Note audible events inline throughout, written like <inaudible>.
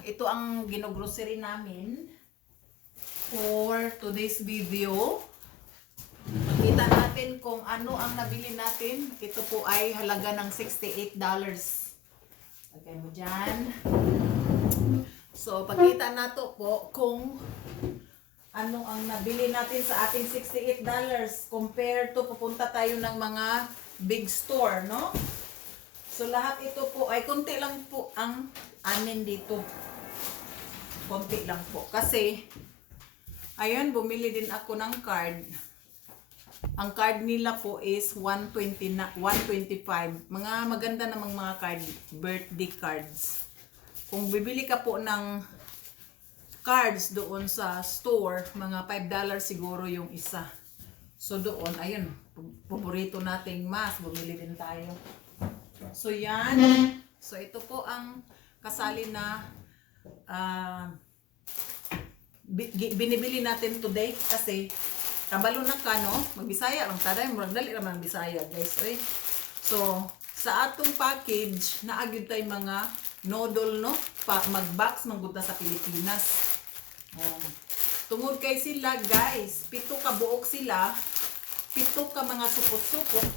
ito ang ginogrocery namin for today's video. Makita natin kung ano ang nabili natin. Ito po ay halaga ng $68. Lagay mo dyan. So, pagkita nato po kung ano ang nabili natin sa ating $68 compared to pupunta tayo ng mga big store, no? So, lahat ito po ay konti lang po ang anin dito. Konti lang po. Kasi, ayun, bumili din ako ng card. Ang card nila po is 120 na, 125. Mga maganda namang mga card, birthday cards. Kung bibili ka po ng cards doon sa store, mga $5 siguro yung isa. So doon, ayun, paborito nating mas, bumili din tayo. So yan. So ito po ang kasali na gi- binibili natin today kasi kabalo na ka no? Magbisaya lang taday murag dali ra man ang bisaya guys oy so sa atong package naagid tay mga noodle no? Pa mag-box man gud na sa Pilipinas. Oh. tungod kay sila guys pito ka buok sila pito ka mga supot-supot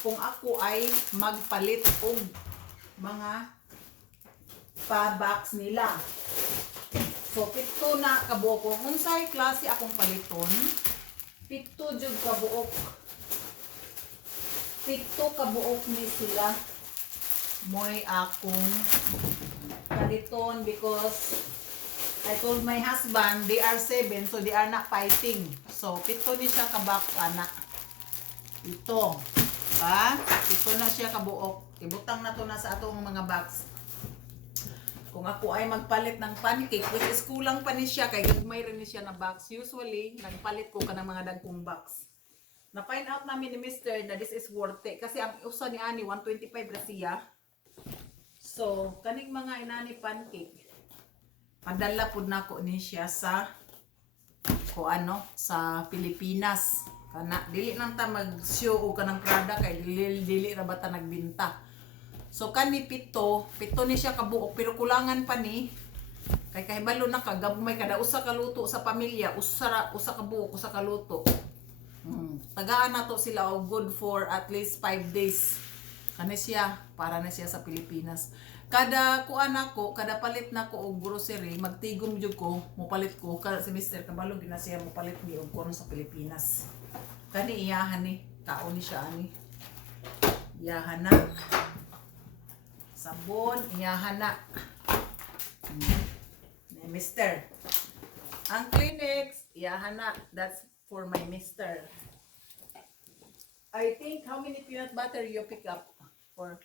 kung ako ay magpalit og mga pa-box nila So, pito na kabuok. Unsay klase akong paliton? Pito jud kabuok. Pito kabuok ni sila. Moy akong paliton because I told my husband they are seven so they are not fighting. So, pito ni siya kabak anak. Ito. Ha? Pito na siya kabuok. Ibutang na to na sa atong mga box kung ako ay magpalit ng pancake which is kulang pa ni siya kay gagmay rin siya na box. Usually nagpalit ko ka ng mga dagkong box. Na find out namin ni Mr. na this is worth it. Kasi ang usa ni Ani 125 ra siya. So kaning mga inani pancake padala pud nako ni siya sa ko ano sa Pilipinas. Kana dili lang ta mag-show og kanang product kay dili dili ra bata nagbinta So kani pito, pito ni siya kabuok pero kulangan pa ni kay kahibalo na ka gabmay kada usa ka luto sa pamilya, usa usa ka buok, usa ka luto. Hmm. Tagaan na to sila og good for at least 5 days. Kani siya para na siya sa Pilipinas. Kada kuan ako, kada palit na ko og grocery, magtigom jud ko, mopalit ko kada Mr. Kabalo gina siya mopalit ni og kuno sa Pilipinas. Kani iyahan ni, tao ni siya ani. Iyahan na sabon, iyahan na. Hmm. Mister. Ang Kleenex, iyahan na. That's for my mister. I think how many peanut butter you pick up for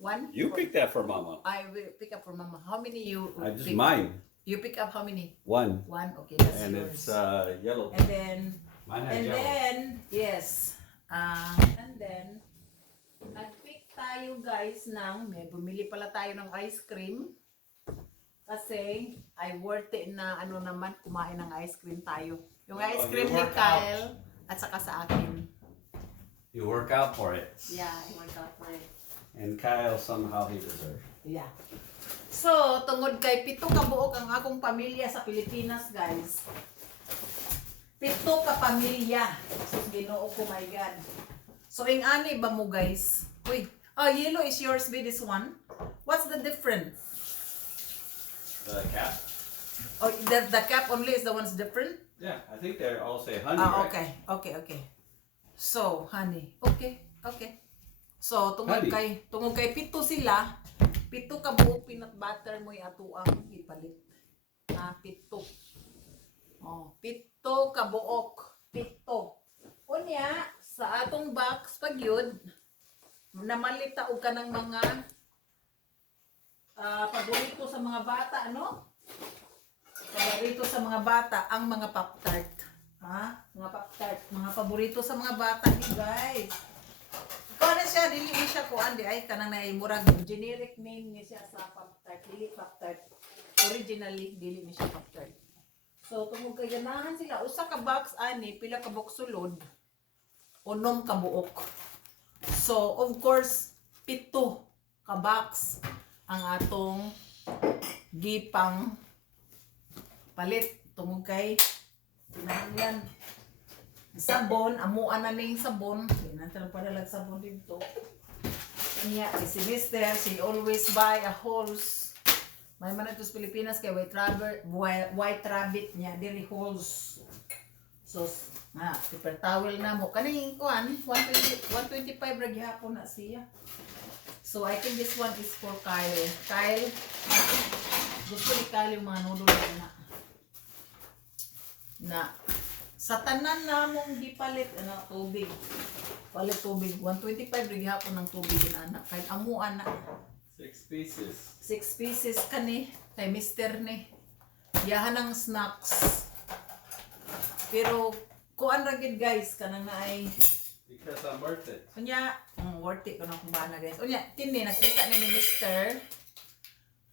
one? You For- picked that for Mama. I will pick up for mama. How many you I just pick? mine. You pick up how many? One. One. Okay, that's And yours. it's uh, yellow. and then Mine has And yellow. then, yes. And then, nag-pick tayo guys ng, may bumili pala tayo ng ice cream. Kasi, ay worth it na ano naman, kumain ng ice cream tayo. Yung Oh, ice cream ni work Kyle, at saka sa akin. You work out for it. Yeah, I worked out for it. And Kyle somehow he deserves. Yeah. So, tungod kay pito ka buok ang akong pamilya sa Pilipinas, guys. Pito ka pamilya. Sus, ginoo ko, my God. So, ing ani ba mo, guys? Uy, oh, yellow is yours with this one. What's the difference? The cap? Oh, the, the cap only is the one's different? Yeah, I think they all say honey, Ah, right? okay. Okay, okay. So, honey. Okay, okay. So, tungod Honey. kay tungod kay pito sila, pito ka buok peanut butter mo ato ang ipalit. Ah, pito. Oh, pito ka buok. Pito. Unya, sa atong box pag yun, namalita og ka ng mga ah, paborito sa mga bata, ano? Paborito sa mga bata, ang mga Pop-Tart. Ha? Mga Pop-Tart. Mga paborito sa mga bata ni guys. Ikaw na siya, dili ni siya kuan di ay kanang na murag generic name ni siya sa Pop-Tart. Dili Pop-Tart. Originally, dili ni siya Pop-Tart. So, tungkol kay ganahan sila, usa ka box ani, pila ka box sulod, unom ka buok. So, of course, pito ka box ang atong gipang palit. Tungod kay kinahanglan sabon amuan na ning sabon. Dinatan pa dalag sabon dito. Niya si Mister she always buy a holes. May man sa Pilipinas kay white rabbit white rabbit niya diri holes. So na paper towel na mo. Kaning kuan 120 125 ra gihapon na siya. So I think this one is for Kyle. Kyle gusto ni Kyle yung mga noodle na. Na sa tanan namong gipalit ano tubig. Palit tubig. 125 ra gihapon ng tubig ana. Kay amuan na Six pieces. six pieces kani kay mister ni. Yahan ng snacks. Pero kuan ra gid guys kanang na ay Because I'm worth it. Unya, mm, worth it ko na kung bana guys. Unya, kini nakita ni ni Mr.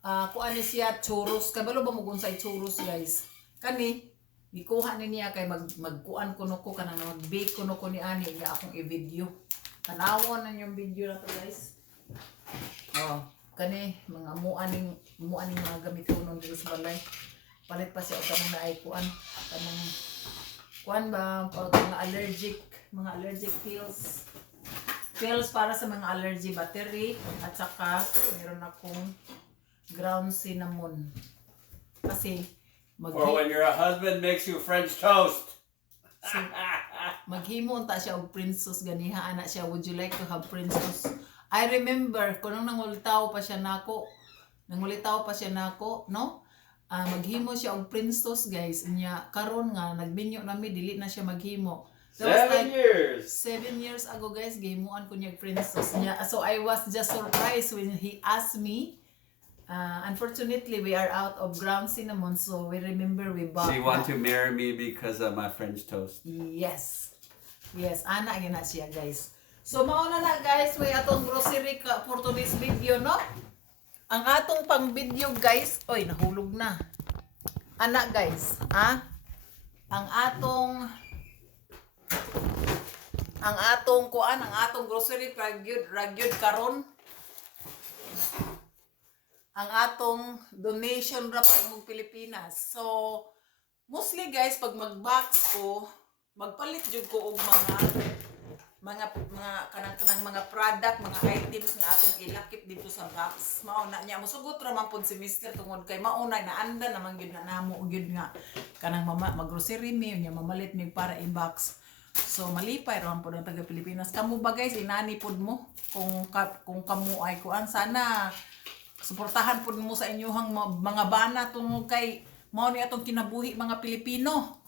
Ah, kuan ni siya churros. Kabalo ba mo kung sa churros guys? Kani gikuha ni niya kay mag magkuan kuno ko kanang mag-bake kuno ko ni ani nga akong i-video. Tanawon na yung video na to guys. Oh, kani mga muaning muaning mga gamit ko nung sa balay. Palit pa siya og kanang naay kuan kanang kuan ba? Pag mga allergic mga allergic pills. Pills para sa mga allergy battery at saka meron akong ground cinnamon. Kasi mag Or when your husband makes you French toast. <laughs> maghimo unta siya og princess ganiha ana siya. Would you like to have princess? I remember kunong nangulitaw pa siya nako. Nangulitaw pa siya nako no Ah, maghimo siya og princess guys nya karon nga nagbinyo nami dili na siya maghimo That was Seven like- years. Seven years ago, guys, gimuan ko niya princess niya. So, I was just surprised when he asked me. Uh, unfortunately, we are out of ground cinnamon, so we remember we bought She want that. to marry me because of my French toast. Yes. Yes, ana yun na siya, guys. So, mauna na, guys, may atong grocery ka for today's video, no? Ang atong pang video, guys, oy, nahulog na. Ana, guys, ah? Ang atong ang atong kuan, ang atong grocery ragyod ragyod karon. Ang atong donation ra pa imong Pilipinas. So, mostly guys pag mag-box ko, magpalit jud ko og mga mga mga kanang kanang mga product, mga items nga atong ilakip dito sa box. Mao na niya mosugot ra man pud si Mr. tungod kay mauna na anda naman gyud nga namo gyud nga kanang mama mag-grocery mi niya mamalit mi para i-box. So malipay ra pud ang taga Pilipinas. Kamu ba guys inani pud mo kung kung kamu ay kuan sana suportahan pud mo sa inyong mga bana tungod kay mao ni atong kinabuhi mga Pilipino.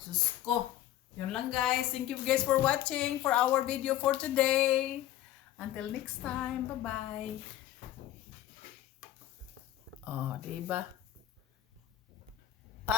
Sus ko. Yun lang guys. Thank you guys for watching for our video for today. Until next time. Bye-bye. Oh, diba?